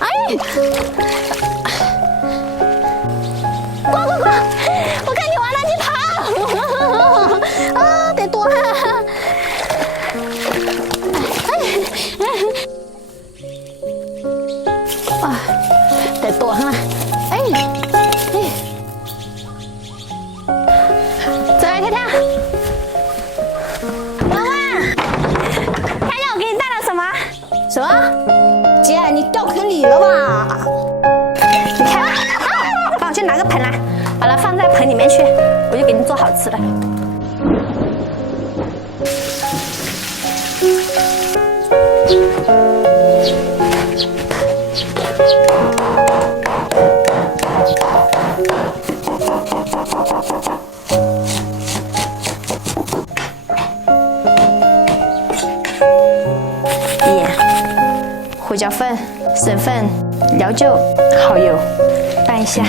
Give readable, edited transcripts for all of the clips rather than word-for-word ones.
哎，呱呱呱！我看你完了，你跑！啊，得躲啊！啊，得躲上了。哎，走来跳跳。娃娃，看见我给你带了什么？什么？姐，你掉坑里了吧？你看，帮我去拿个盆来，把它放在盆里面去，我就给你做好吃的。胡椒粉、生粉、料酒、蚝油，拌一下。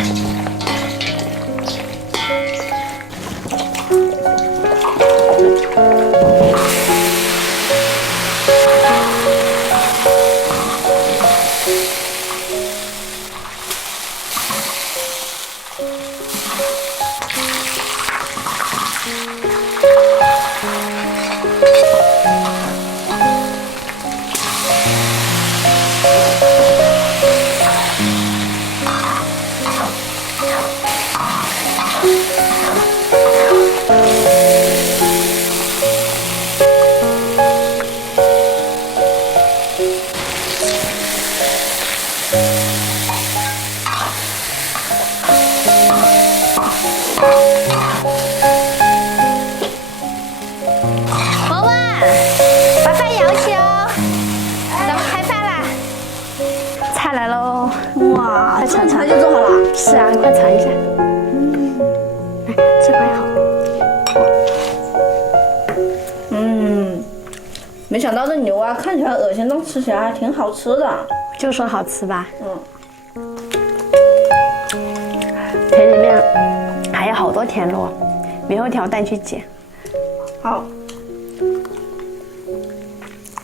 娃娃，把饭舀起哦，咱们开饭啦！菜来喽！哇，快尝尝就做好了。是啊，你快尝一下。来，这块好。没想到这牛啊，看起来恶心，但吃起来还挺好吃的。就说好吃吧。盆里面还有好多田螺，明后天我带你去捡。好。